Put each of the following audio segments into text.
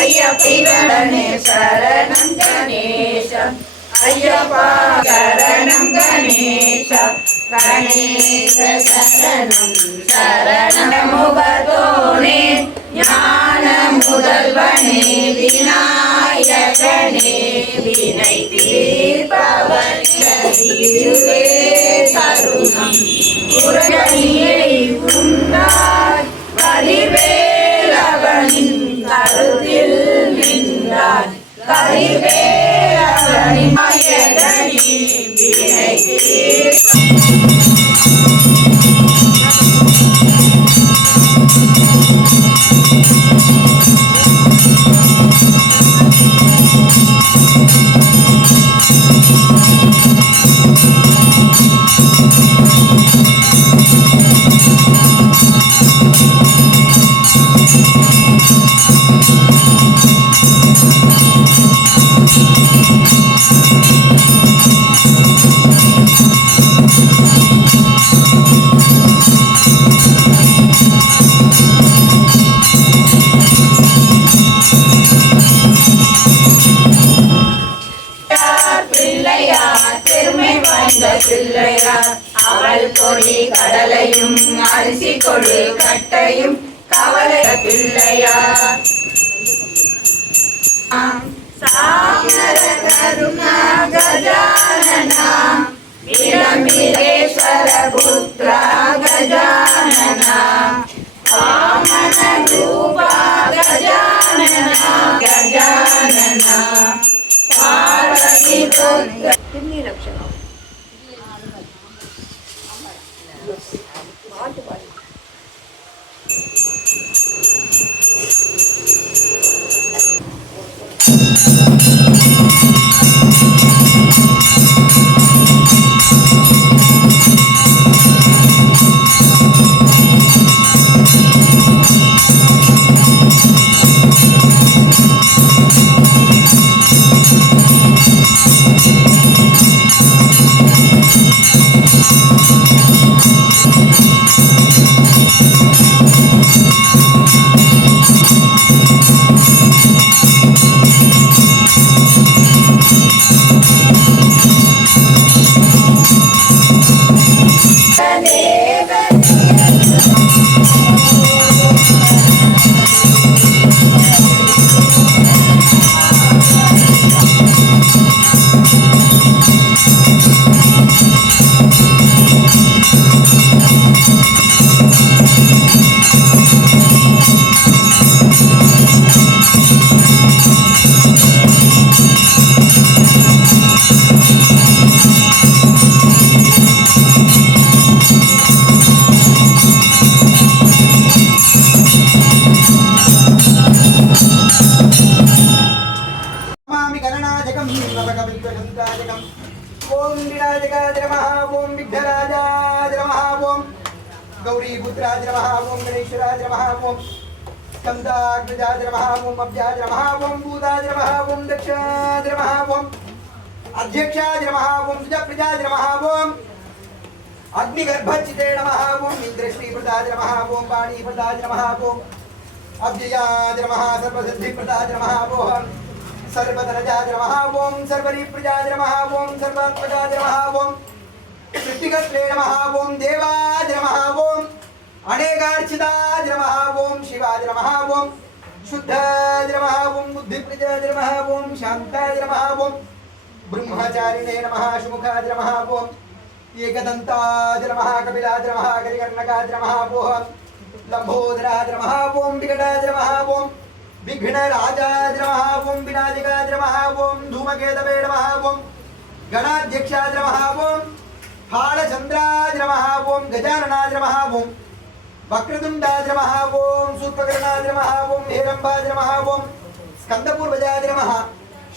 अय्यप्पने शरणं गणेश अय्यप्पा शरणं गणेश गणेश शरणं शरणं मुगतोने ज्ञान मुदल्वने विनायकने विनय तीर्पवने तरुणं पुरजनिये उन्नाय करिवेलवनिन् கருத்தில் நின்றான் கரிவேலவனி மாயகனி வினை அவள் பொடி கடலையும் அரிசி கொடு கட்டையும் கவலை பிள்ளையா சாமர கருணா கஜானனா விளம்பிலேஸ்வர புத்ரா கஜானனா வாமன ரூபா கஜானனா கஜானனா பார்வதி புத்ர ओम विराजकाय नमः ओम विघ्नराजाय नमः ओम गौरीपुत्राय नमः ओम गणेश्वराय नमः ओम स्कन्दाग्रजाय नमः ओम अभ्याय नमः ओम भूताय नमः ओम दक्षाय नमः ओम अध्यक्षाय नमः ओम सुजप्रजाय नमः ओम अग्निगर्भचिते नमः ओम इंद्रश्रीप्रदाय नमः ओम वाणीप्रदाय नमः ओम अव्ययाय नमः सर्वसिद्धिप्रदाय नमः ओम सर्वधनजाय नमः ओम सर्वरिप्रजाय नमः ओम सर्वात्मजाय नमः ओम सृष्टिकर्त्रे नमः ओम देवाय नमः ओम अनेकार्चिताय नमः ओम शिवाय नमः ओम शुद्धाय नमः ओम बुद्धिप्रजाय नमः ओम शान्ताय नमः ओम ब्रह्मचारिणे नमः शुमुखाय नमः ओम एकदन्ताय नमः कपिलाय नमः गजकर्णकाय नमः ओम लंबोदराय नमः ओम विकटाय नमः ओम विघ्नराजाय नमः ओम विनायकाय नमः ओम धूमकेतवे नमः ओम गणाध्यक्षाय नमः ओम फालचन्द्राय नमः ओम गजाननाय नमः ओम वक्रतुण्डाय नमः ओम सूर्पकर्णाय नमः ओम हेरम्बाय नमः ओम स्कन्दपूर्वजाय नमः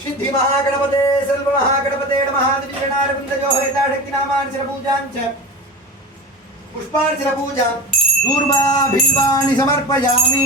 सिद्धिमहागणपते सर्वमहागणपते नमः दिव्यनारविन्दयोहेताशक्तिनामार्चनपूजाञ्च पुष्पार्चनपूजां दूर्वाभिल्वानि समर्पयामि।